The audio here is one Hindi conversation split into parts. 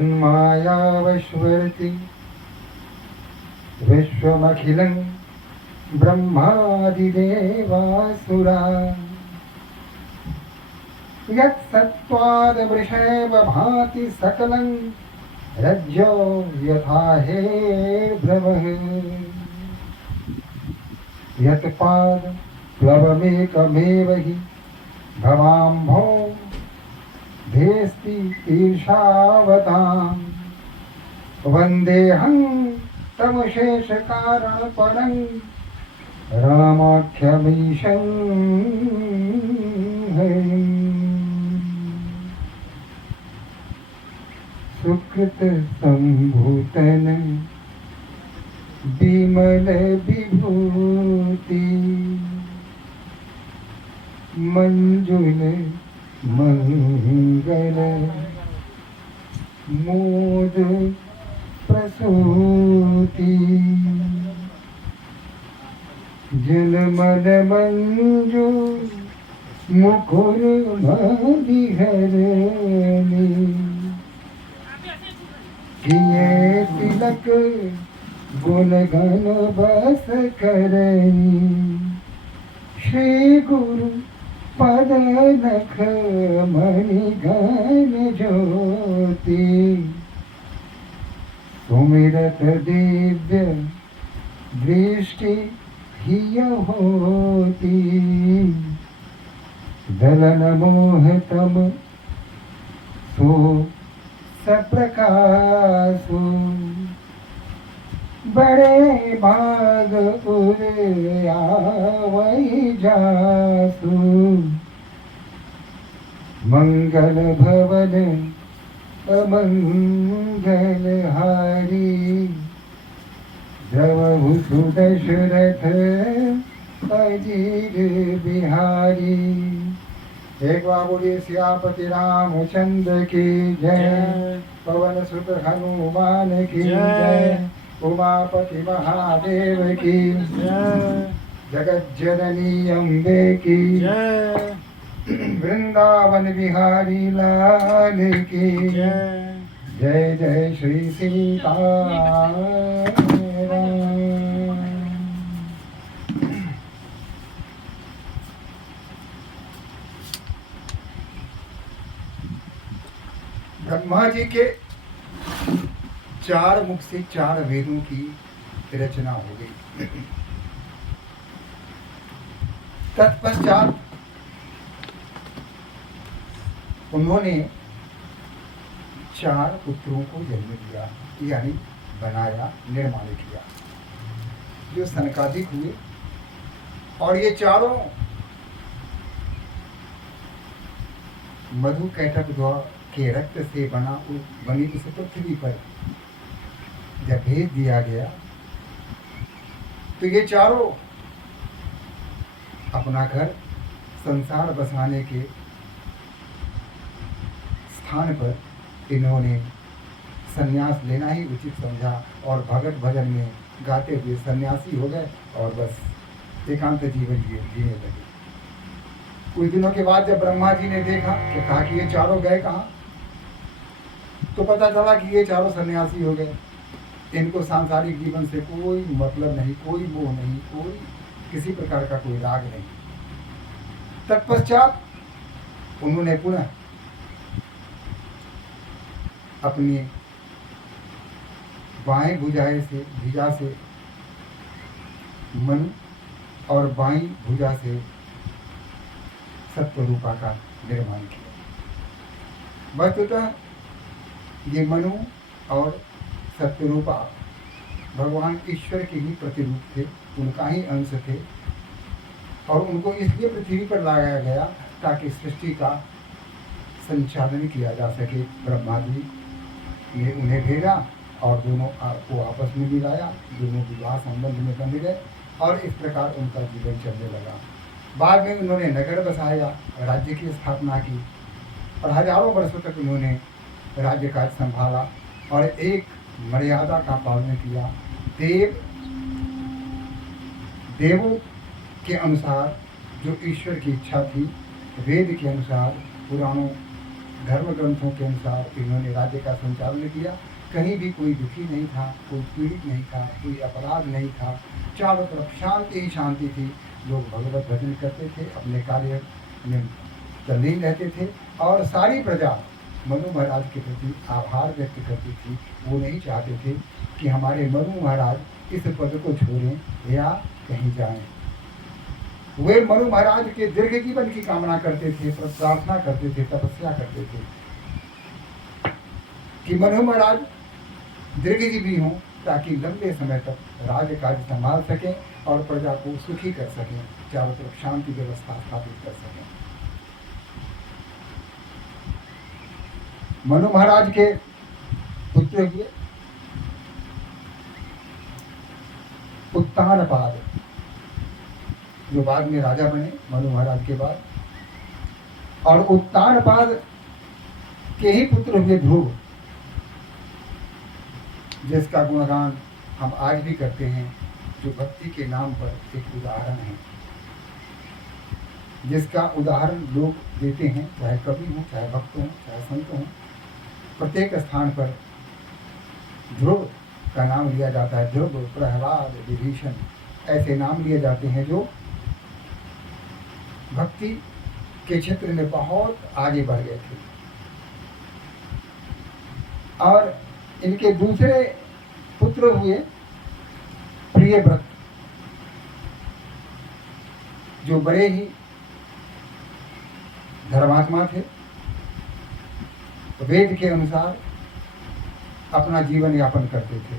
जन्माया वैश्वर्ति विश्वमखिलं ब्रह्मादिदेवासुरा यत्सत्त्वादमृषैव भाति सकलं रज्जो यथा हे भ्रमः यत्पाद प्लवमेकमेव हि भवाम्भो धेस्ति ईर्षावतां वन्देऽहं तमशेषकारणपरं रामाख्यमीशं हरिम् सुकृत संभूतन विमल विभूति मंजुल मंगल मोद प्रसूति जलमल मंजू मुकुर मदिहरणी किए तिलक गुणगण बस करनी श्री गुरु पद नख मणिगण ज्योति सुमिरत दिव्य दृष्टि हिय होती दलन मोहतम सो सप्रकाशु बड़े भाग वही जासु मंगल भवन अमंगल हारी द्रवहु सुदशरथ अजीर बिहारी। एक बार बोलिए सियापति रामचंद्र की जय, पवन सुत हनुमान की जय, उमापति महादेव की जय, जगत जननी अम्बे की जय, वृंदावन बिहारी लाल की जय, जय जय श्री सीताराम। ब्रह्मा जी के 4 मुख से 4 वेदों की रचना हो गई। तत्पश्चात उन्होंने 4 पुत्रों को जन्म दिया, यानी बनाया, निर्माण किया, जो सनकादिक हुए। और ये चारों मधु कैटक द्वारा के रक्त से बनी इस पृथ्वी पर जब भेज दिया गया तो ये चारों अपना घर संसार बसाने के स्थान पर इन्होंने संन्यास लेना ही उचित समझा और भगत भजन में गाते हुए सन्यासी हो गए और बस एकांत जीवन जीने लगे। कुछ दिनों के बाद जब ब्रह्मा जी ने देखा कि कहा कि ये चारों गए कहाँ, तो पता चला कि ये चारों सन्यासी हो गए। इनको सांसारिक जीवन से कोई मतलब नहीं, कोई मोह नहीं, कोई किसी प्रकार का कोई राग नहीं। तत्पश्चात उन्होंने पुनः अपनी बाएं भुजा से मन और बाईं भुजा से सत्वरूपा का निर्माण किया। वस्तुतः ये मनु और सत्यरूपा भगवान ईश्वर के ही प्रतिरूप थे, उनका ही अंश थे और उनको इसलिए पृथ्वी पर लाया गया ताकि सृष्टि का संचालन किया जा सके। ब्रह्मा जी ने उन्हें भेजा और दोनों को आपस में मिलाया, दोनों विवाह संबंध में बंध गए और इस प्रकार उनका जीवन चलने लगा। बाद में उन्होंने नगर बसाया, राज्य की स्थापना की और हजारों वर्षों तक उन्होंने राज्य काज संभाला और एक मर्यादा का पालन किया। देवों के अनुसार जो ईश्वर की इच्छा थी, वेद के अनुसार, पुराणों धर्म ग्रंथों के अनुसार इन्होंने राज्य का संचालन किया। कहीं भी कोई दुखी नहीं था, कोई पीड़ित नहीं था, कोई अपराध नहीं था, चारों तरफ शांति ही शांति थी। लोग भगवत भजन करते थे, अपने कार्य में तल्लीन रहते थे और सारी प्रजा मनु महाराज के प्रति आभार व्यक्त करती थी। वो नहीं चाहते थे कि हमारे मनु महाराज इस पद को छोड़ें या कहीं जाएं। वे मनु महाराज के दीर्घ जीवन की कामना करते थे, प्रार्थना करते थे, तपस्या करते थे कि मनु महाराज दीर्घजीवी हों ताकि लंबे समय तक राज्य कार्य संभाल सकें और प्रजा को सुखी कर सकें, चारों तरफ शांति व्यवस्था स्थापित कर सकें। मनु महाराज के पुत्र हुए उत्तानपाद, जो बाद में राजा बने मनु महाराज के बाद, और उत्तानपाद के ही पुत्र हुए ध्रुव, जिसका गुणगान हम आज भी करते हैं, जो भक्ति के नाम पर एक उदाहरण है, जिसका उदाहरण लोग देते हैं, चाहे कवि हो, चाहे भक्त हो, चाहे संत हो। प्रत्येक स्थान पर ध्रुव का नाम लिया जाता है। ध्रुव, प्रहलाद, विभीषण ऐसे नाम लिए जाते हैं जो भक्ति के क्षेत्र में बहुत आगे बढ़ गए थे। और इनके दूसरे पुत्र हुए प्रियव्रत, जो बड़े ही धर्मात्मा थे, वेद के अनुसार अपना जीवन यापन करते थे।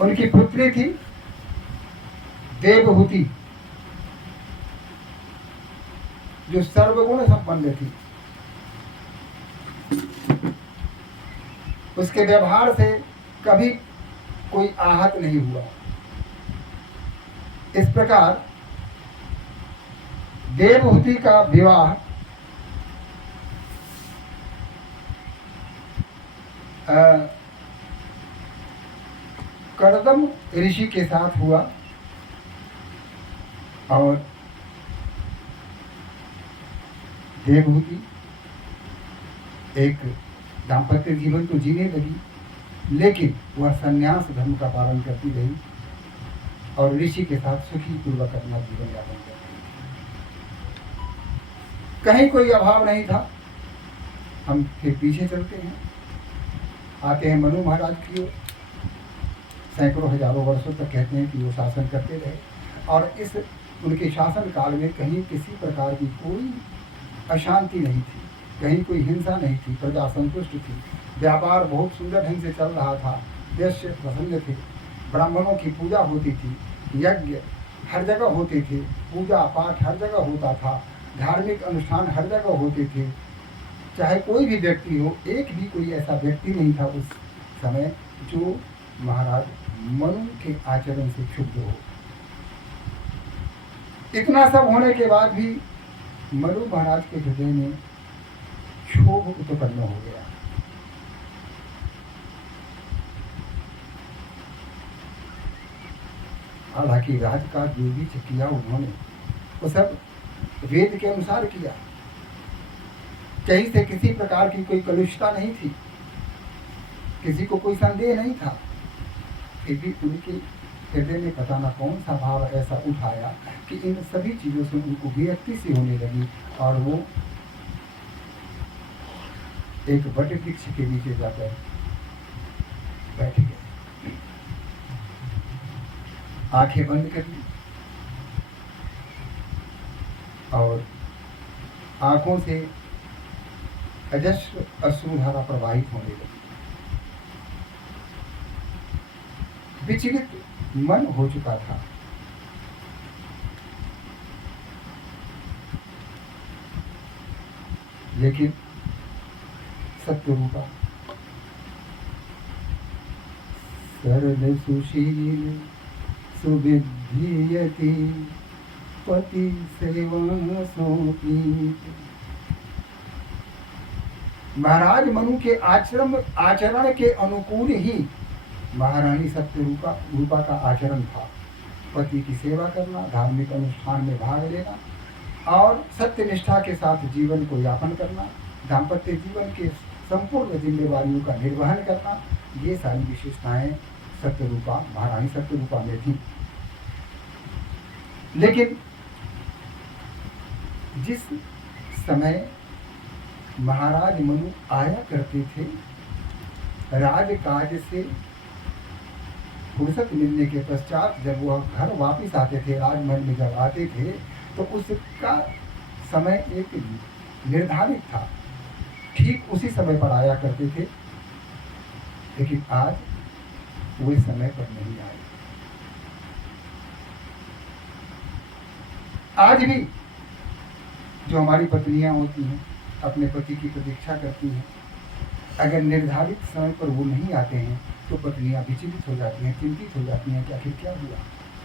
उनकी पुत्री थी देवहूति, जो सर्वगुण संपन्न थी। उसके व्यवहार से कभी कोई आहत नहीं हुआ। इस प्रकार देवहूति का विवाह कर्दम ऋषि के साथ हुआ और देवहूति एक दाम्पत्य जीवन तो जीने लगी, लेकिन वह संन्यास धर्म का पालन करती रही और ऋषि के साथ सुखी पूर्वक अपना जीवन यापन करती रही। कहीं कोई अभाव नहीं था। हम फिर पीछे चलते हैं, आते हैं मनु महाराज की ओर। सैकड़ों हजारों वर्षों तक कहते हैं कि वो शासन करते रहे और इस उनके शासन काल में कहीं किसी प्रकार की कोई अशांति नहीं थी, कहीं कोई हिंसा नहीं थी, प्रजा संतुष्ट थी, व्यापार बहुत सुंदर ढंग से चल रहा था, देश प्रसन्न थे, ब्राह्मणों की पूजा होती थी, यज्ञ हर जगह होते थे, पूजा पाठ हर जगह होता था, धार्मिक अनुष्ठान हर जगह होते थे। चाहे कोई भी व्यक्ति हो, एक भी कोई ऐसा व्यक्ति नहीं था उस समय जो महाराज मनु के आचरण से क्षुब्ध हो। इतना सब होने के बाद भी मनु महाराज के हृदय में क्षोभ उत्पन्न हो गया। हालांकि राजकाज जो भी किया उन्होंने वो सब वेद के अनुसार किया, कहीं से किसी प्रकार की कोई कलुषता नहीं थी, किसी को कोई संदेह नहीं था। फिर भी उनके हृदय में पता न कौन सा भाव ऐसा उठाया कि इन सभी चीज़ों से उनको विरक्ति सी होने लगी और वो एक वट वृक्ष के नीचे जाकर बैठ गए, आंखें बंद कर ली और आंखों से अजस्र अश्रुधारा प्रवाहित होने लगी। विचलित मन हो चुका था। लेकिन सत्यरूपा सरल सुशील सुविद्यति पति सेवा सोपी। महाराज मनु के आचरण के अनुकूल ही महारानी सत्यरूपा का आचरण था। पति की सेवा करना, धार्मिक अनुष्ठान में भाग लेना, और सत्य निष्ठा के साथ जीवन को यापन करना, दाम्पत्य जीवन के संपूर्ण जिम्मेवारियों का निर्वहन करना, ये सारी विशेषताएं सत्यरूपा महारानी सत्यरूपा में थी। लेकिन जिस समय महाराज मनु आया करते थे, राजकाज से फुर्सत मिलने के पश्चात जब वह घर वापस आते थे, राजमहल में जब आते थे, तो उसका समय एक निर्धारित था, ठीक उसी समय पर आया करते थे। लेकिन आज वो समय पर नहीं आए। आज भी जो हमारी पत्नियां होती हैं, अपने पति की प्रतीक्षा करती हैं, अगर निर्धारित समय पर वो नहीं आते हैं तो पत्नियां विचलित हो जाती हैं, चिंतित हो जाती हैं कि आखिर क्या हुआ,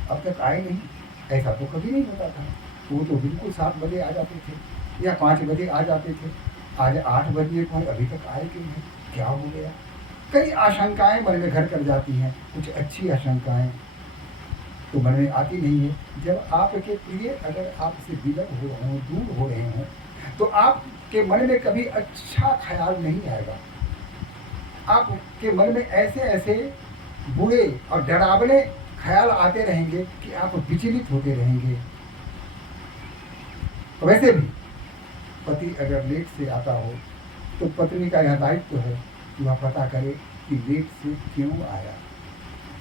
अब तक आए नहीं। ऐसा तो कभी नहीं होता था। वो तो बिल्कुल 7 बजे आ जाते थे या 5 बजे आ जाते थे। आज 8 बजने को अभी तक आए क्यों नहीं, क्या हो गया। कई आशंकाएं मन में घर कर जाती हैं। कुछ अच्छी आशंकाएं तो मन में आती नहीं है। जब आपके प्रिय अगर आपसे विलग हो रहे हों, दूर हो रहे हों, तो आपके मन में कभी अच्छा ख्याल नहीं आएगा। आपके मन में ऐसे ऐसे बुरे और डरावने ख्याल आते रहेंगे कि आप विचलित होते रहेंगे। वैसे भी पति अगर लेट से आता हो तो पत्नी का यह दायित्व है कि वह पता करे कि लेट से क्यों आया,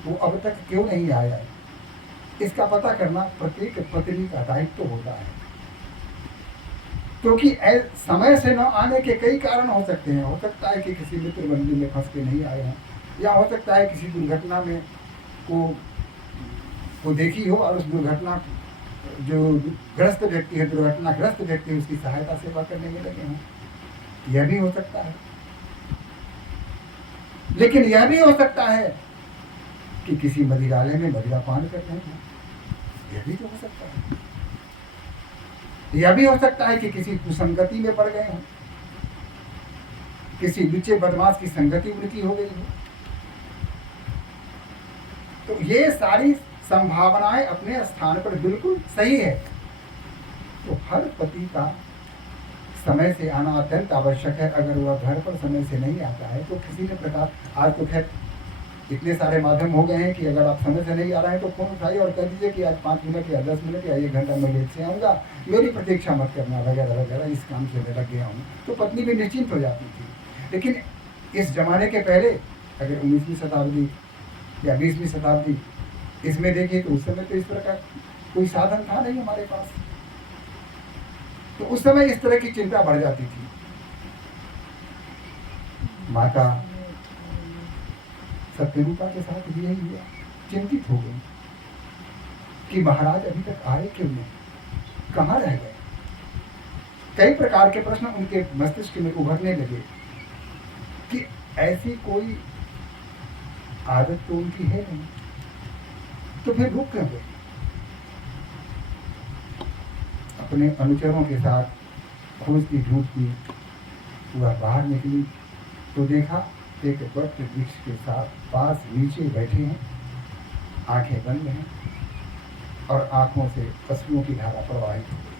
वो अब तक क्यों नहीं आया। इसका पता करना प्रत्येक पत्नी का दायित्व होता है, क्योंकि समय से न आने के कई कारण हो सकते हैं। हो सकता है कि किसी मित्र बंधु में फंस के नहीं आए हों, या हो सकता है किसी दुर्घटना में को देखी हो और उस दुर्घटना जो ग्रस्त व्यक्ति है, दुर्घटनाग्रस्त व्यक्ति है, उसकी सहायता सेवा करने में लगे हों। यह भी हो सकता है। लेकिन यह भी हो सकता है कि किसी मदिरालय में मदिरा पान कर रहे हैं, यह भी तो हो सकता है। यह भी हो सकता है कि किसी कुसंगति में पड़ गए हों, किसी लुच्चे बदमाश की संगति उनकी हो गई हो। तो ये सारी संभावनाएं अपने स्थान पर बिल्कुल सही है। तो हर पति का समय से आना अत्यंत आवश्यक है। अगर वह घर पर समय से नहीं आता है तो किसी भी प्रकार, आज तो खैर इतने सारे माध्यम हो गए हैं कि अगर आप समय से नहीं आ रहे हैं तो फोन उठाइए और कह दीजिए कि आज 5 मिनट या 10 मिनट या 1 घंटा मैं लेट से आऊँगा, मेरी प्रतीक्षा मत करना, वगैरह वगैरह, इस काम से मैं लग गया हूँ। तो पत्नी भी निश्चिंत हो जाती थी। लेकिन इस जमाने के पहले अगर 19वीं शताब्दी या 20वीं शताब्दी इसमें देखिए तो उस समय तो इस तरह का कोई साधन था नहीं हमारे पास। तो उस समय इस तरह की चिंता बढ़ जाती थी। माता सत्यरूपा के साथ भी यही हुआ। चिंतित हो गई कि महाराज अभी तक आए क्यों नहीं, कहाँ रह गए। कई प्रकार के प्रश्न उनके मस्तिष्क में उभरने लगे कि ऐसी कोई आदत तो उनकी है नहीं, तो फिर रुक क्यों गए। अपने अनुचरों के साथ खोजती ढूंढती वह बाहर निकली तो देखा एक वट वृक्ष के साथ पास नीचे बैठे हैं, आंखें बंद हैं और आंखों से अश्रुओं की धारा प्रवाहित हो गई।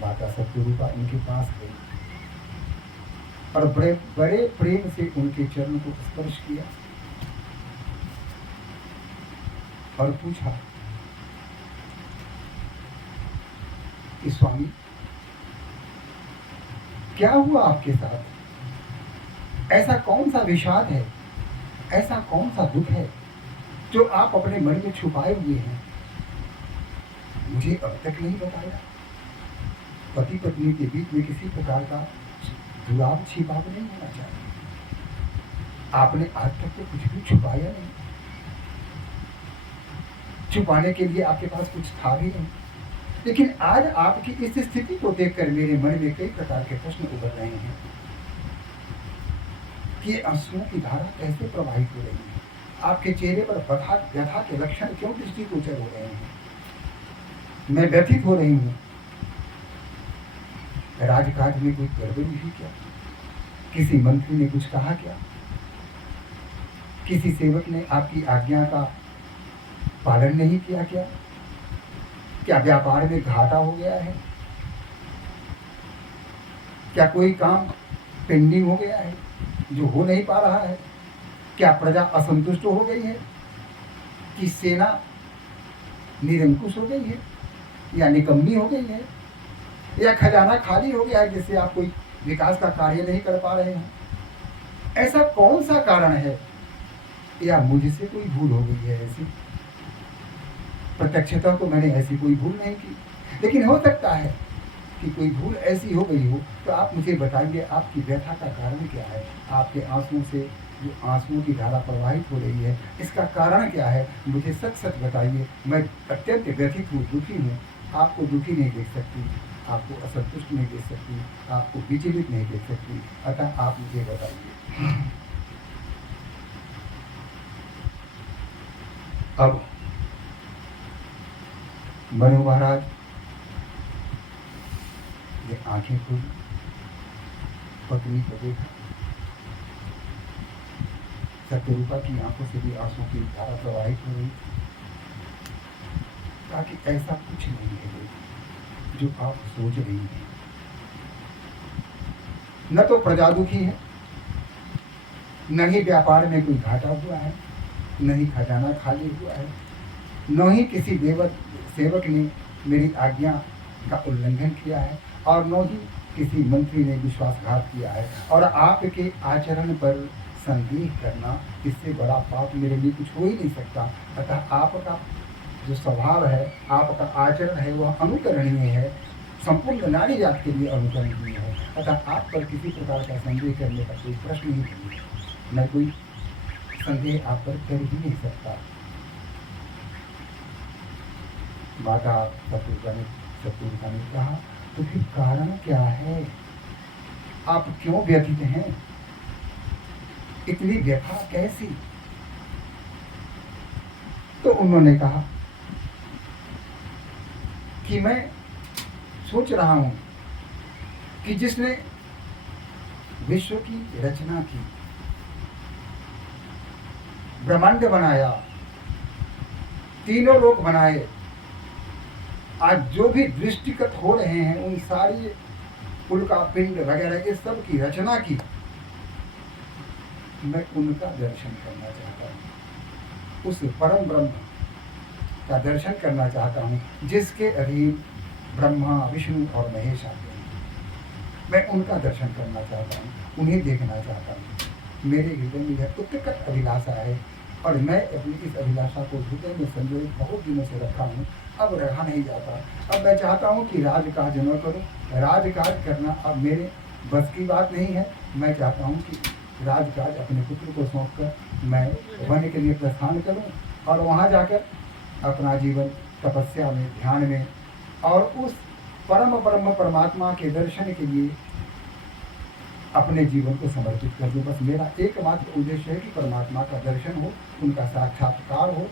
माता सत्यरूपा इनके पास गई और बड़े बड़े प्रेम से उनके चरण को स्पर्श किया और पूछा कि स्वामी क्या हुआ आपके साथ, ऐसा कौन सा विषाद है, ऐसा कौन सा दुख है जो आप अपने मन में छुपाए हुए हैं, मुझे अब तक नहीं बताया। पति पत्नी के बीच में किसी प्रकार का जुड़ाव छिपाव नहीं होना चाहिए। आपने आज तक तो कुछ भी छुपाया नहीं, छुपाने के लिए आपके पास कुछ था भी नहीं। लेकिन आज आपकी इस स्थिति को देखकर मेरे मन में कई प्रकार के प्रश्न उभर रहे हैं कि आंसुओं की धारा कैसे प्रवाहित हो रही है, आपके चेहरे पर व्यथा के लक्षण क्यों दृष्टिगोचर हो रहे हैं। मैं व्यथित हो रही हूँ। राजकाज में कोई गड़बड़ी हुई क्या, किसी मंत्री ने कुछ कहा क्या, किसी सेवक ने आपकी आज्ञा का पालन नहीं किया क्या, क्या व्यापार में घाटा हो गया है? क्या कोई काम पेंडिंग हो गया है जो हो नहीं पा रहा है? क्या प्रजा असंतुष्ट हो गई है? कि सेना निरंकुश हो गई है या निकम्मी हो गई है या खजाना खाली हो गया है जिससे आप कोई विकास का कार्य नहीं कर पा रहे हैं? ऐसा कौन सा कारण है? या मुझसे कोई भूल हो गई है ऐसी? प्रत्यक्षता तो मैंने ऐसी कोई भूल नहीं की, लेकिन हो सकता है कि कोई भूल ऐसी हो गई हो। तो आप मुझे बताइए, आपकी व्यथा का कारण क्या है? आपके आंसुओं से जो आंसुओं की धारा प्रवाहित हो रही है, इसका कारण क्या है? मुझे सच सच बताइए। मैं अत्यंत व्यथित हूँ, दुखी हूँ। आपको दुखी नहीं देख सकती, आपको असंतुष्ट नहीं देख सकती, आपको विचलित नहीं देख सकती। अतः आप मुझे बताइए। अब मनु महाराज ये आंखें खुली, पत्नी को देखा, सत्यरूपा की आंखों से भी आंसू की धारा प्रवाहित हो रही, ताकि ऐसा कुछ नहीं है जो आप सोच रही हैं। न तो प्रजा दुखी है, न ही व्यापार में कोई घाटा हुआ है, न ही खजाना खाली हुआ है, न ही किसी सेवक ने मेरी आज्ञा का उल्लंघन किया है, और न ही किसी मंत्री ने विश्वासघात किया है। और आपके आचरण पर संदेह करना, इससे बड़ा पाप मेरे लिए कुछ हो ही नहीं सकता। अतः आपका जो स्वभाव है, आपका आचरण है, वह अनुकरणीय है, संपूर्ण नारी जात के लिए अनुकरणीय है। अतः आप पर किसी प्रकार का संदेह करने का कोई प्रश्न ही नहीं है। मैं कोई संदेह आप पर कर ही नहीं सकता। माता शत्रुघ्न ने कहा, तो फिर कारण क्या है? आप क्यों व्यथित हैं? इतनी व्यथा कैसी? तो उन्होंने कहा कि मैं सोच रहा हूं कि जिसने विश्व की रचना की, ब्रह्मांड बनाया, तीनों लोक बनाए, आज जो भी दृष्टिगत हो रहे हैं, उन सारी उल्का पिंड वगैरह ये सब की रचना की, मैं उनका दर्शन करना चाहता हूँ। उस परम ब्रह्म का दर्शन करना चाहता हूँ जिसके अधीन ब्रह्मा, विष्णु और महेश आते हैं। मैं उनका दर्शन करना चाहता हूँ, उन्हें देखना चाहता हूँ। मेरे हृदय में यह उत्कट अभिलाषा है और मैं अपनी इस अभिलाषा को हृदय में संजोए बहुत दिनों से रखा हूँ। अब रहा नहीं जाता। अब मैं चाहता हूँ कि राजकाज न करूँ। राजकाज करना अब मेरे बस की बात नहीं है। मैं चाहता हूँ कि राजकाज अपने पुत्र को सौंपकर मैं वन के लिए प्रस्थान करूँ और वहाँ जाकर अपना जीवन तपस्या में, ध्यान में और उस परम ब्रह्म परमात्मा के दर्शन के लिए अपने जीवन को समर्पित कर दूँ। बस मेरा एकमात्र उद्देश्य है कि परमात्मा का दर्शन हो, उनका साक्षात्कार हो,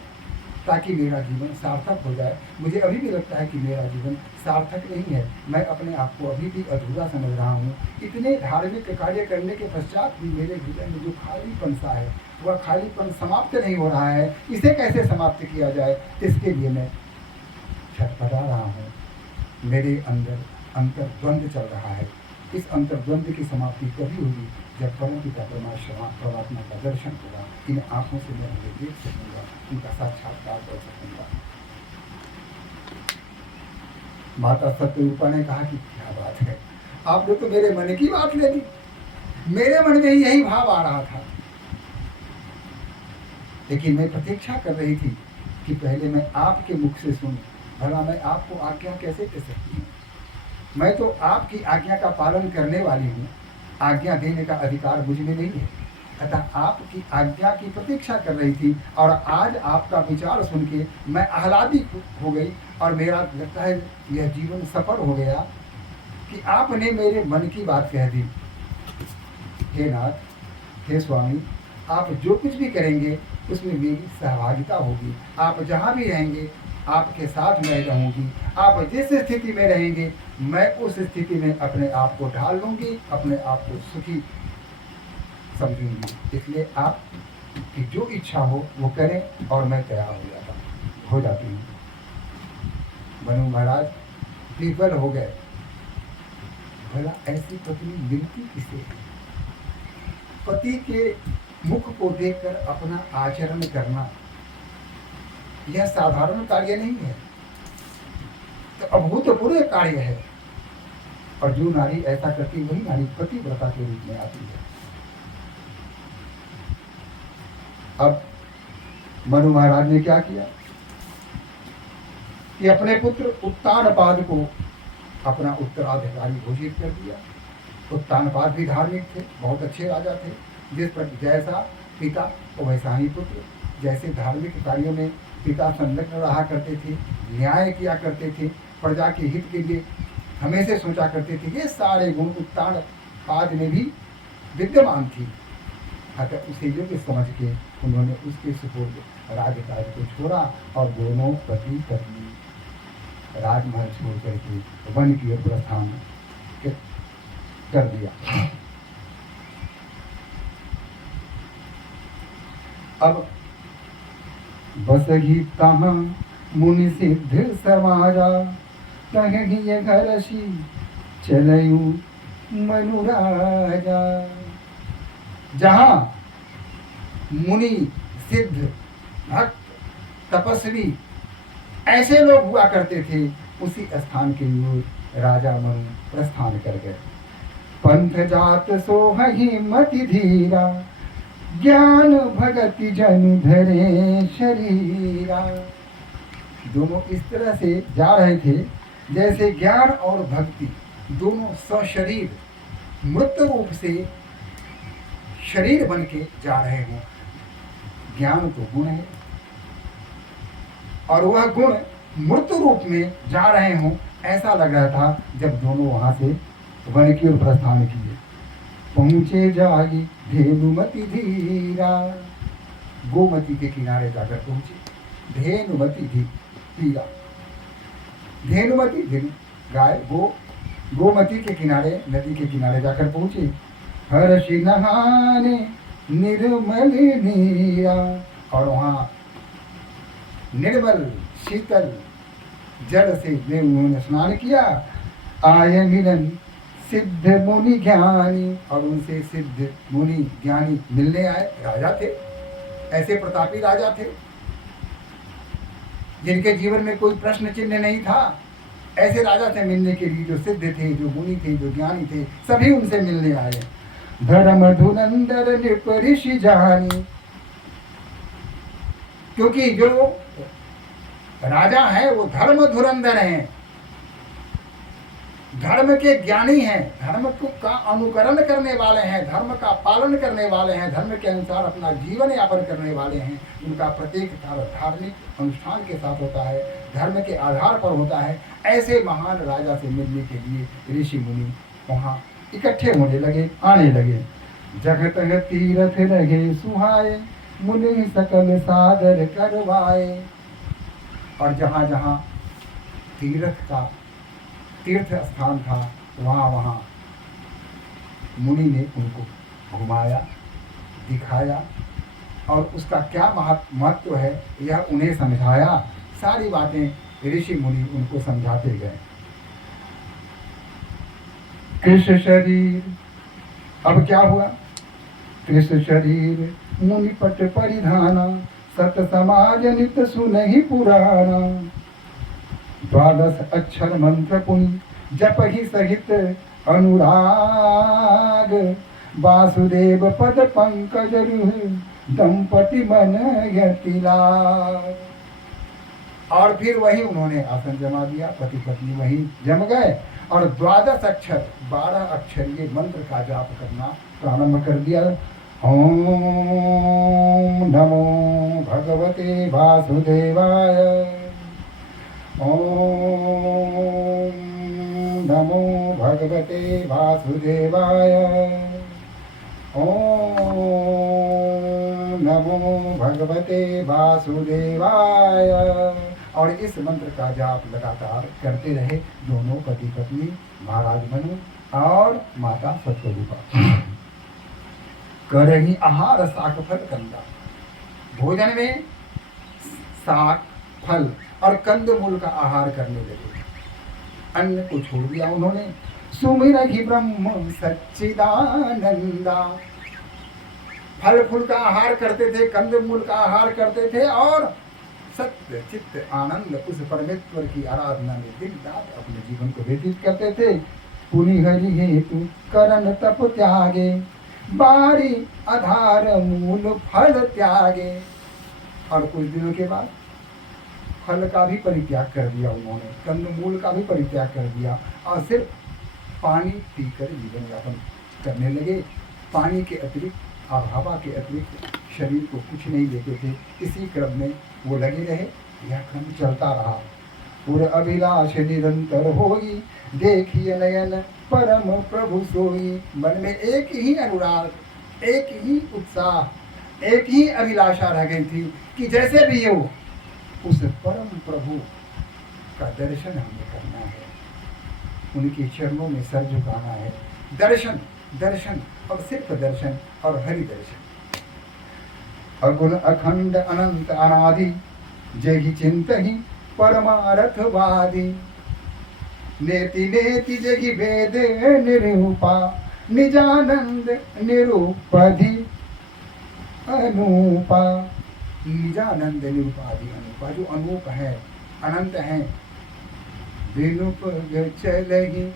ताकि मेरा जीवन सार्थक हो जाए। मुझे अभी भी लगता है कि मेरा जीवन सार्थक नहीं है। मैं अपने आप को अभी भी अधूरा समझ रहा हूँ। इतने धार्मिक कार्य करने के पश्चात भी मेरे हृदय में जो खालीपन सा है, वह खालीपन समाप्त नहीं हो रहा है। इसे कैसे समाप्त किया जाए, इसके लिए मैं छटपटा रहा हूँ। मेरे अंदर अंतर्द्वंद चल रहा है। इस अंतर्द्वंद की समाप्ति कभी होगी जब परम पिता परमात्मा का दर्शन होगा। इन आंखों से मैं उन्हें देख सकूंगा, उनका साक्षात्कार कर सकूंगा। माता सत्यरूपा ने कहा कि क्या बात है, आपने तो मेरे मन की बात ले ली। मेरे मन में यही भाव आ रहा था, लेकिन मैं प्रतीक्षा कर रही थी कि पहले मैं आपके मुख से सुनूं। भला मैं आपको आज्ञा कैसे दे सकती हूँ? मैं तो आपकी आज्ञा का पालन करने वाली हूँ। आज्ञा देने का अधिकार मुझ में नहीं है। अतः आपकी आज्ञा की प्रतीक्षा कर रही थी और आज आपका विचार सुन के मैं आह्लादित हो गई और मेरा लगता है यह जीवन सफल हो गया कि आपने मेरे मन की बात कह दी। हे नाथ, हे स्वामी, आप जो कुछ भी करेंगे उसमें मेरी सहभागिता होगी। आप जहाँ भी रहेंगे आपके साथ मैं रहूँगी। आप जिस स्थिति में रहेंगे मैं उस स्थिति में अपने आप को ढाल लूँगी, अपने आप को सुखी समझूंगी। इसलिए आप की जो इच्छा हो वो करें और मैं तैयार हो जाती हूँ। मनु महाराज विफल हो गए। भला ऐसी पत्नी मिलती किसे है? पति के मुख को देखकर अपना आचरण करना यह साधारण कार्य नहीं है, तो अभूतपूर्व कार्य है। और जो नारी ऐसा करती वही नारी पतिव्रता के रूप में आती है। अब मनु महाराज ने क्या किया कि अपने पुत्र उत्तानपाद को अपना उत्तराधिकारी घोषित कर दिया। उत्तानपाद भी धार्मिक थे, बहुत अच्छे राजा थे, जिस पर जैसा पिता वैसा ही पुत्र। जैसे धार्मिक कार्यों में पिता संलग्न रहा करते थे, न्याय किया करते थे, प्रजा के हित के लिए हमेशा सोचा करते थे, ये सारे गुण उत्तानपाद में भी विद्यमान थी। अतः उसे योग्य समझ के उन्होंने उसके सुपुर्द राजकाज को छोड़ा और दोनों पति पत्नी राजमहल छोड़ करके वन की ओर प्रस्थान कर दिया। अब बसही तहाँ मुनि सिद्ध समाजा, तहीं ये घरसी चलयू मनुराजा। जहाँ मुनि सिद्ध भक्त तपस्वी ऐसे लोग हुआ करते थे, उसी स्थान के ओर राजा मनु प्रस्थान कर गए। पंथ जात सोहि मति धीरा, ज्ञान भगति जन धरे शरीरा। दोनों इस तरह से जा रहे थे जैसे ज्ञान और भक्ति दोनों सशरीर मृत रूप से शरीर बन के जा रहे हों। ज्ञान तो गुण है और वह गुण मृत रूप में जा रहे हों, ऐसा लग रहा था जब दोनों वहां से वन की ओर प्रस्थान किए। पहुंचे जागी धेनुमति धीरा, गोमती के किनारे जाकर पहुंचे। धेनुमति धीरा, धेनुमति धेनु गाय, गोमती के किनारे, नदी के किनारे जाकर पहुंचे। हर्षि नहाने निर्मल नीरा, और वहाँ निर्मल शीतल जल से उन्होंने स्नान किया। आय मिलन सिद्ध मुनि ज्ञानी, और उनसे सिद्ध मुनि ज्ञानी मिलने आए। राजा थे, ऐसे प्रतापी राजा थे जिनके जीवन में कोई प्रश्न चिन्ह नहीं था। ऐसे राजा से मिलने के लिए जो सिद्ध थे, जो मुनि थे, जो ज्ञानी थे, सभी उनसे मिलने आए। धर्म धुरंधर निपरिषि जानी, क्योंकि जो राजा है वो धर्म धुरंधर हैं, धर्म के ज्ञानी हैं, धर्म का अनुकरण करने वाले हैं, धर्म का पालन करने वाले हैं, धर्म के अनुसार अपना जीवन यापन करने वाले हैं। उनका प्रत्येक धार्मिक अनुष्ठान के साथ होता है, धर्म के आधार पर होता है। ऐसे महान राजा से मिलने के लिए ऋषि मुनि वहाँ इकट्ठे होने लगे, आने लगे। जगत तीरथ रहे सुहाए, मुनि सकल सादर करवाए। और जहाँ जहाँ तीर्थ स्थान था, वहाँ मुनि ने उनको घुमाया, दिखाया, और उसका क्या महत्व है यह उन्हें समझाया। सारी बातें ऋषि मुनि उनको समझाते गए। कृष्ण शरीर, अब क्या हुआ? कृष्ण शरीर मुनि पट परिधाना, सत समाज नित सुनहि पुराना। 12 अक्षर मंत्र पुनि जप ही सहित अनुराग, वासुदेव पद पंकज दंपति मन यति लाग। और फिर वही उन्होंने आसन जमा दिया, पति पत्नी वही जम गए और 12 अक्षर 12 अक्षरीय मंत्र का जाप करना प्रारंभ कर दिया। ओम नमो भगवते वासुदेवाय, ओम नमो भगवते वासुदेवाय, ओम नमो भगवते वासुदेवाय। और इस मंत्र का जाप लगातार करते रहे दोनों पति पत्नी, महाराज मनु और माता सत्यरूपा। करही आहार शाक फल कंदा, भोजन में शाक फल और कंदमूल का आहार करने लगे। अन्न को छोड़ दिया उन्होंने। सुमिरहि ब्रह्म सच्चिदानंदा। फल फूल का आहार करते थे, कंदमूल का आहार करते थे और सत्य चित्त आनंद उस परमेश्वर की आराधना में दिन रात अपने जीवन को व्यतीत करते थे। पुनि हरि हेतु करन तप त्यागे, बारी आधार मूल फल त्यागे। और कुछ दिनों के बाद फल का भी परित्याग कर दिया उन्होंने, कंदमूल का भी परित्याग कर दिया और सिर्फ पानी पीकर जीवन यापन करने लगे। पानी के अतिरिक्त और हवा के अतिरिक्त शरीर को कुछ नहीं देते थे। इसी क्रम में वो लगे रहे, यह क्रम चलता रहा। पूर अभिलाष निरंतर होई, देखिए नयन परम प्रभु सोई। मन में एक ही अनुराग, एक ही उत्साह, एक ही अभिलाषा रह गई थी कि जैसे भी हो उस परम प्रभु का दर्शन हमें करना है, उनके चरणों में सर झुकाना है। दर्शन दर्शन और सिर्फ दर्शन और हरि दर्शन। अगुण अखंड अनंत अनादि, जहि चिंत ही परमारथवादी। नेति नेति जहि वेद निरूपा, निजानंद निरूपधि अनूपा। निजानंद निरूपाधि अनूपा, जो अनूप है, अनंत है। बिनु पग चलहि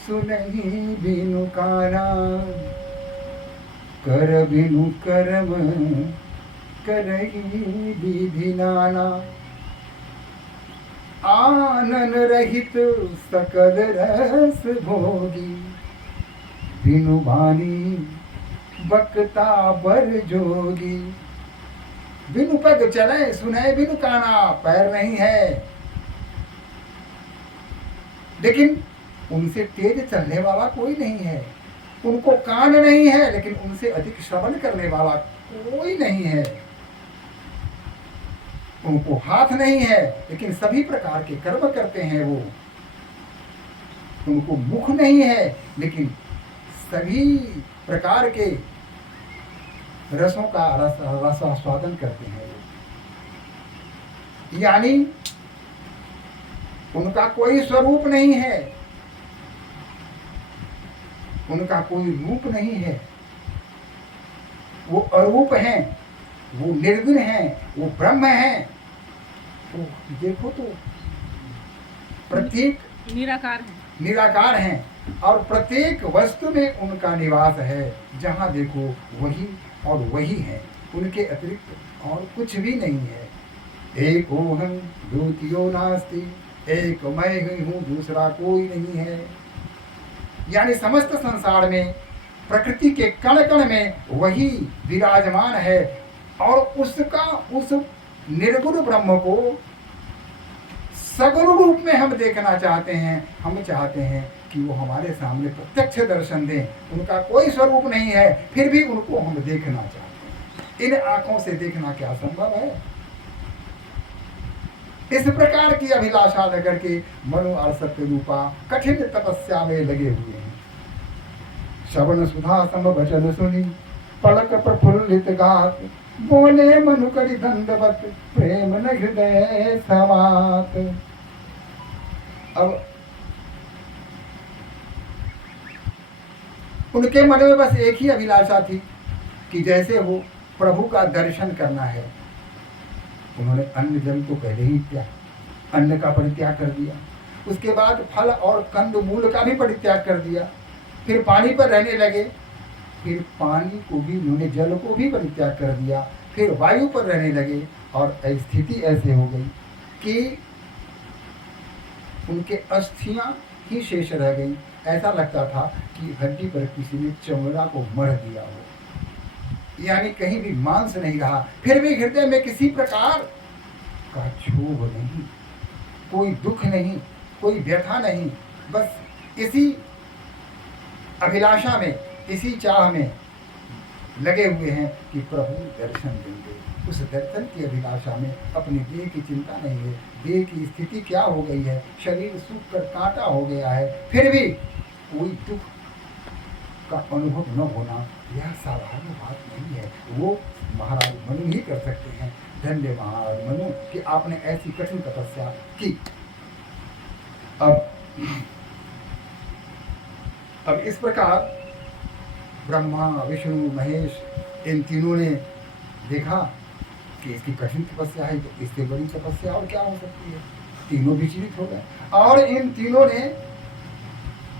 सुनहि बिनु काना, कर बिनु कर्म करहि विधि नाना। आनन रहित सकल रस भोगी, बिनु बानी बक्ता बर जोगी। बिनु पग चले सुने बिनु काना, पैर नहीं है लेकिन उनसे तेज चलने वाला कोई नहीं है। उनको कान नहीं है लेकिन उनसे अधिक श्रवण करने वाला कोई नहीं है। उनको हाथ नहीं है लेकिन सभी प्रकार के कर्म करते हैं वो। उनको मुख नहीं है लेकिन सभी प्रकार के रसों का रसास्वादन करते हैं वो। यानी उनका कोई स्वरूप नहीं है, उनका कोई रूप नहीं है। वो अरूप हैं, वो निर्गुण हैं, वो ब्रह्म हैं। तो देखो तो प्रत्येक निराकार हैं और प्रत्येक वस्तु में उनका निवास है। जहाँ देखो वही और वही है, उनके अतिरिक्त और कुछ भी नहीं है। एक ओहम द्वितीयो नास्ति, एक मैं ही हूँ, दूसरा कोई नहीं है। यानी समस्त संसार में प्रकृति के कण कण में वही विराजमान है और उसका उस निर्गुण ब्रह्म को सगुण रूप में हम देखना चाहते हैं। हम चाहते हैं कि वो हमारे सामने प्रत्यक्ष दर्शन दें। उनका कोई स्वरूप नहीं है फिर भी उनको हम देखना चाहते हैं। इन आंखों से देखना क्या संभव है? इस प्रकार की अभिलाषा लेकर के मनु और सत्य रूपा कठिन तपस्या में लगे हुए हैं। श्रवण सुधा सम वचन सुनी, पलक प्रफुल्लित गात। बोले मनु करि दंडवत, प्रेम न हृदय समात। अब उनके मन में बस एक ही अभिलाषा थी कि जैसे हो प्रभु का दर्शन करना है। उन्होंने अन्न जल को पहले ही त्याग, अन्न का परित्याग कर दिया। उसके बाद फल और कंद मूल का भी परित्याग कर दिया। फिर पानी पर रहने लगे। फिर पानी को भी उन्होंने, जल को भी परित्याग कर दिया। फिर वायु पर रहने लगे और स्थिति ऐसे हो गई कि उनके अस्थियां ही शेष रह गई। ऐसा लगता था कि हड्डी पर किसी ने चमड़ा को मढ़ दिया हो, यानी कहीं भी मांस नहीं रहा। फिर भी हृदय में किसी प्रकार का क्षोभ नहीं, कोई दुख नहीं, कोई व्यथा नहीं। बस इसी अभिलाषा में, इसी चाह में लगे हुए हैं कि प्रभु दर्शन देंगे। उस दर्शन की अभिलाषा में अपनी देह की चिंता नहीं है। देह की स्थिति क्या हो गई है, शरीर सूख कर कांटा हो गया है, फिर भी कोई दुख, का अनुभव न होना यह साधारण बात नहीं है। वो महाराज मनु ही कर सकते हैं। धन्य महाराज मनु कि आपने ऐसी कठिन तपस्या की। अब इस प्रकार ब्रह्मा विष्णु महेश इन तीनों ने देखा कि इसकी कठिन तपस्या है, तो इससे बड़ी तपस्या और क्या हो सकती है। तीनों विचलित हो गए और इन तीनों ने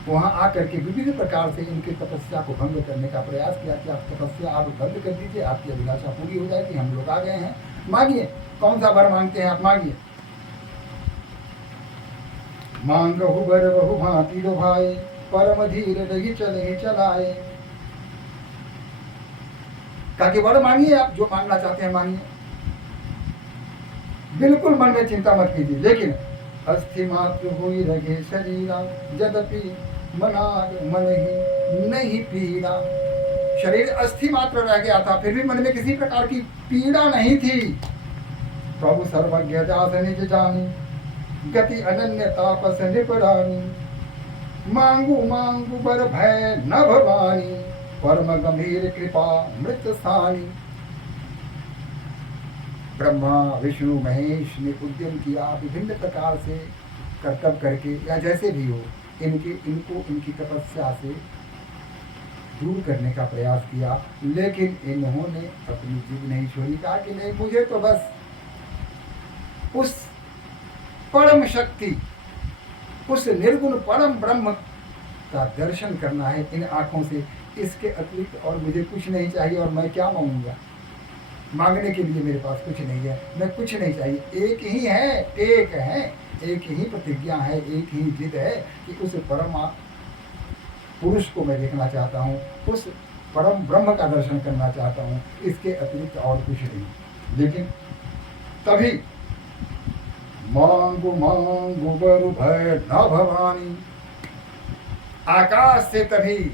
वहां आकर के विभिन्न प्रकार से इनकी तपस्या को भंग करने का प्रयास किया कि आप तपस्या आप बंद कर दीजिए, आपकी अभिलाषा पूरी हो जाएगी, हम लोग आ गए हैं, मांगिए, कौन सा वर मांगते हैं आप मांगिए। मांगहु बर बहु भांति लो भाई, परम धीर रही चले चलाए। ताकि वर मांगिए, आप जो मांगना चाहते हैं मांगिए, बिल्कुल मन में चिंता मत कीजिए। लेकिन अस्थि मात्र हुई रहे शरीरा, यद्यपि मनाग मन ही नहीं पीड़ा। शरीर अस्थि मात्र रह गया था, फिर भी मन में किसी प्रकार की पीड़ा नहीं थी। प्रभु सर्वज्ञ जात निज जानी, गति अनन्य तापस निपरानी। मांगू मांगू बर भय न भवानी, परम गंभीर कृपा मृत सानी। ब्रह्मा विष्णु महेश ने उद्यम किया, विभिन्न प्रकार से कर्तव्य करके या जैसे भी हो इनको इनकी तपस्या से दूर करने का प्रयास किया, लेकिन इन्होंने अपनी जिद नहीं छोड़ी। कहा कि नहीं, मुझे तो बस उस परम शक्ति, उस निर्गुण परम ब्रह्म का दर्शन करना है इन आंखों से, इसके अतिरिक्त और मुझे कुछ नहीं चाहिए। और मैं क्या मांगूंगा, मांगने के लिए मेरे पास कुछ नहीं है, मैं कुछ नहीं चाहिए। एक ही है, एक ही प्रतिज्ञा है, एक ही जिद है कि उस परम पुरुष को मैं देखना चाहता हूँ, उस परम ब्रह्म का दर्शन करना चाहता हूँ, इसके अतिरिक्त और कुछ नहीं। लेकिन तभी मांगो मांगो बर भय न भवानी, आकाश से तभी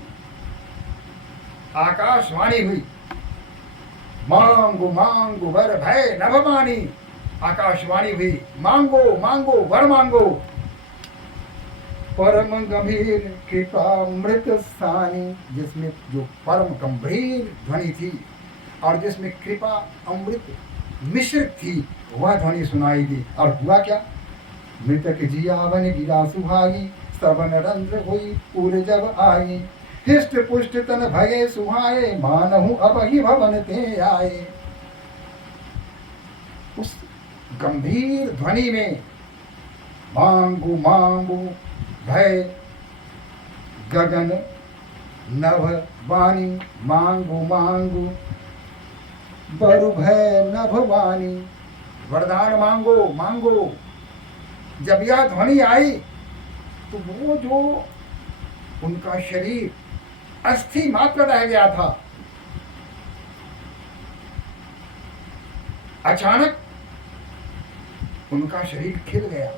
आकाशवाणी हुई। मांगो मांगो वर भय न भवानी, आकाशवाणी हुई, मांगो मांगो वर मांगो, परम गंभीर कृपा मृत सानी। जिसमें जो परम गंभीर ध्वनि थी और जिसमें कृपा अमृत मिश्रित थी, वह ध्वनि सुनाई दी। और हुआ क्या, मृतक जियावन गिरा सुहागी, श्रवण रंध्र हुई पूर जब आई। हिष्ट पुष्ट तन भये सुहाए, मानहु अब ही भवन ते आए। उस गंभीर ध्वनि में मांगू मांगू भय गगन नभ वाणी, मांगू मांगू बरु भय नभ वाणी। वरदान मांगो मांगो। जब यह ध्वनि आई तो वो जो उनका शरीर अस्थि मात्र रह गया था, अचानक उनका शरीर खिल गया।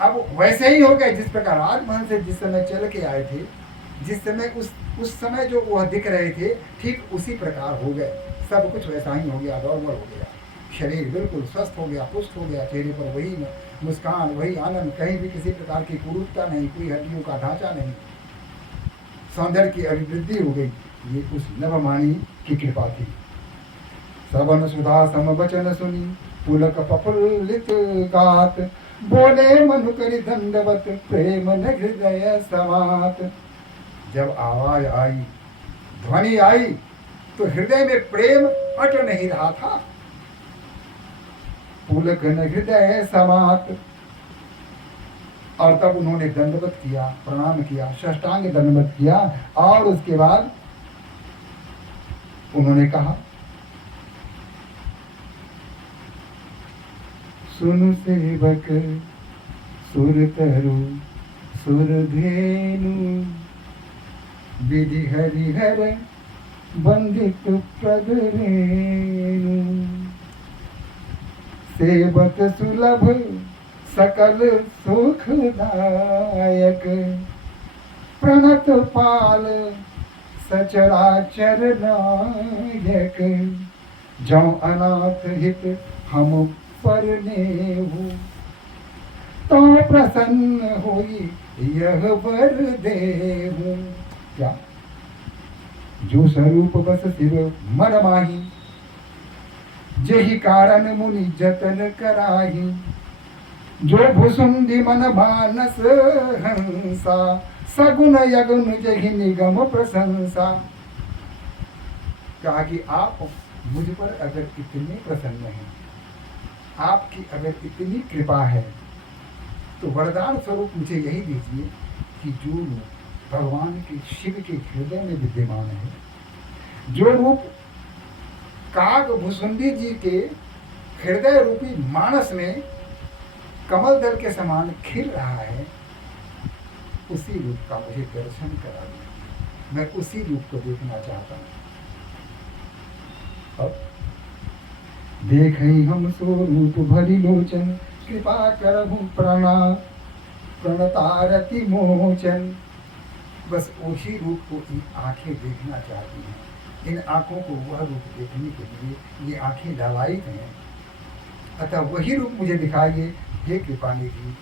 अब वैसे ही हो गए जिस प्रकार राजमहल से जिस समय चल के आए थे, जिस समय उस समय जो वह दिख रहे थे, ठीक उसी प्रकार हो गए। सब कुछ वैसा ही हो गया, नॉर्मल हो गया। शरीर बिल्कुल स्वस्थ हो गया, पुष्ट हो गया, चेहरे पर वही मुस्कान, वही आनंद, कहीं भी किसी प्रकार की कुरूपता नहीं, कोई हड्डियों का ढांचा नहीं, सौंदर्य की अभिवृद्धि हो गई। ये उस नवमानी की कृपा थी। श्रवण सुधा सम वचन सुनी, पुलक प्रफुल्लित गात, बोले मनु करि दंडवत, प्रेम न हृदय समात। जब आवाज आई, ध्वनि आई, तो हृदय में प्रेम अट नहीं रहा था। पुलक न हृदय समात। और तब उन्होंने दंडवत किया, प्रणाम किया, साष्टांग दंडवत किया। और उसके बाद उन्होंने कहा, सुनु सेवक सुर तरु सुर धेनु, विधि हरिहर वंदित प्रद रेणु। सेवक सुलभ सकल सुखदायक, प्रणत पाल सचराचर नायक। जौ अनाथ हित हम परनेहु, तो प्रसन्न होई यह वर देहु। क्या जो स्वरूप बस शिव मन माही, जही कारण मुनि जतन कराही। जो भुसुंडी मन मानस हंसा, सगुन यगुन जही निगम प्रशंसा। कहा कि आप मुझ पर अगर इतने प्रसन्न हैं, आपकी अगर इतनी कृपा है, तो वरदान स्वरूप मुझे यही दीजिए कि जो रूप भगवान के शिव के हृदय में विद्यमान है, जो रूप काग भुसुंडी जी के हृदय रूपी मानस में कमल दल के समान खिल रहा है, उसी रूप का मुझे दर्शन करा दो। मैं उसी रूप को देखना चाहता हूँ। अब देखई हम सो रूप भरी लोचन, कृपा करहु प्रणतारति मोचन। बस उसी रूप को ये आंखें देखना चाहती हैं। इन आंखों को वह रूप देखने के लिए ये आंखें लालायित हैं। अतः वही रूप मुझे दिखाइए, हे कृपा निधि,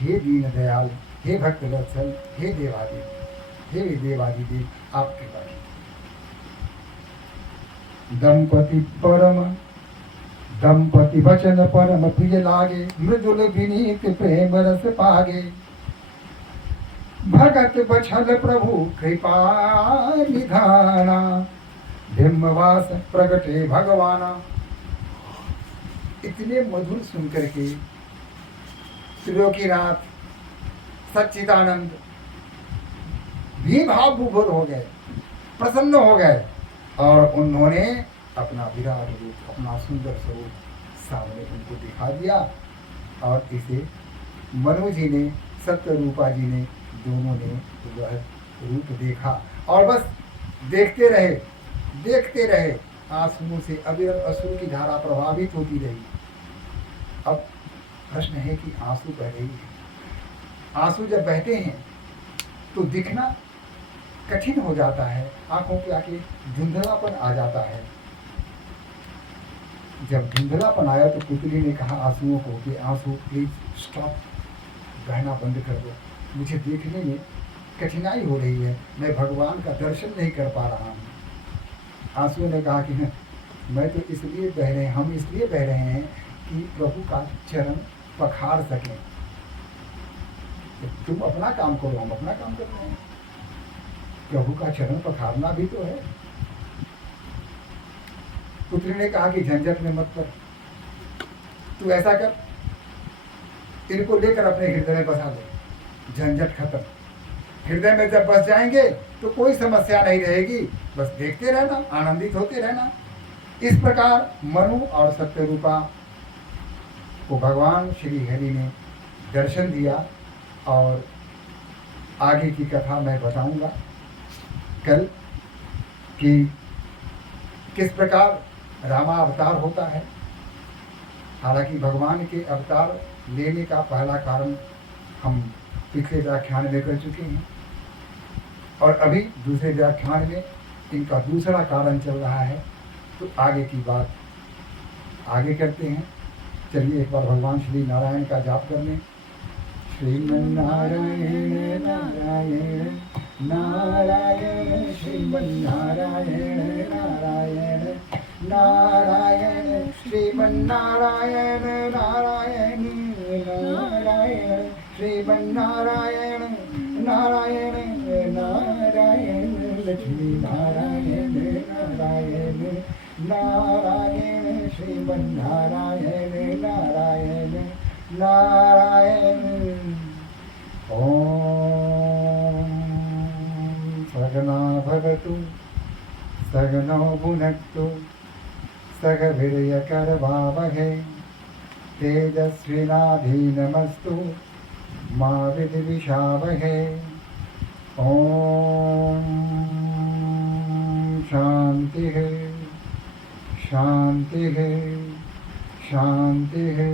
हे दीन दयाल, हे भक्त वत्सल, हे देवादि, हे देवादिदेव, आप कृपा कीजिए। दंपति वचन परम प्रिय लागे, मृदुल विनीत प्रेम रस पागे। भगत बछल प्रभु कृपा निधाना, बिंबवास प्रगटे भगवाना। इतने मधुर सुनकर के त्रिलोकीनाथ सच्चिदानंद भी भाव विभोर हो गए, प्रसन्न हो गए, और उन्होंने अपना विराट रूप, अपना सुंदर स्वरूप सामने उनको दिखा दिया। और इसे मनु जी ने, सत्य रूपा जी ने, दोनों ने वह रूप देखा और बस देखते रहे। आंसुओं से अविरल अश्रु की धारा प्रभावित होती रही। अब प्रश्न है कि आंसू बह रही है। आंसू जब बहते हैं तो दिखना कठिन हो जाता है, आंखों के आगे धुंधलापन आ जाता है। जब धुंधलापन आया तो पुतली ने कहा आंसुओं को कि आंसू प्लीज स्टॉप, बहना बंद कर दो, मुझे देखने में कठिनाई हो रही है, मैं भगवान का दर्शन नहीं कर पा रहा हूँ। आंसुओं ने कहा कि मैं तो इसलिए बह रहे हैं, हम इसलिए बह रहे हैं कि प्रभु का चरण पखार सकें। तो तुम अपना काम करो, हम अपना काम कर रहे हैं, प्रभु का चरण पखारना भी तो है। पुत्री ने कहा कि झंझट में मत कर, तू ऐसा कर, इनको लेकर अपने हृदय में बसा दे, झंझट खत्म। हृदय में जब बस जाएंगे तो कोई समस्या नहीं रहेगी, बस देखते रहना, आनंदित होते रहना। इस प्रकार मनु और सत्यरूपा को भगवान श्री हरि ने दर्शन दिया। और आगे की कथा मैं बताऊंगा कल कि किस प्रकार रामा अवतार होता है। हालांकि भगवान के अवतार लेने का पहला कारण हम पिछले व्याख्यान में कर चुके हैं, और अभी दूसरे व्याख्यान में इनका दूसरा कारण चल रहा है। तो आगे की बात आगे करते हैं। चलिए एक बार भगवान श्री नारायण का जाप कर लें। श्रीमन्नारायण नारायण नारायण, श्रीमन्नारायण नारायण नारायण, श्रीमन्नारायण नारायण नारायण, श्रीमन्नारायण नारायण नारायण, लक्ष्मी नारायण नारायण नारायण, श्रीमन्नारायण नारायण नारायण। ओम सगना भवतु सगनो भुनक्तु सग वीर्यकरवावहै, तेजस्विनाधीनमस्तु मा विद्विषावहै। ओम शांति है, शांति है, शांति है।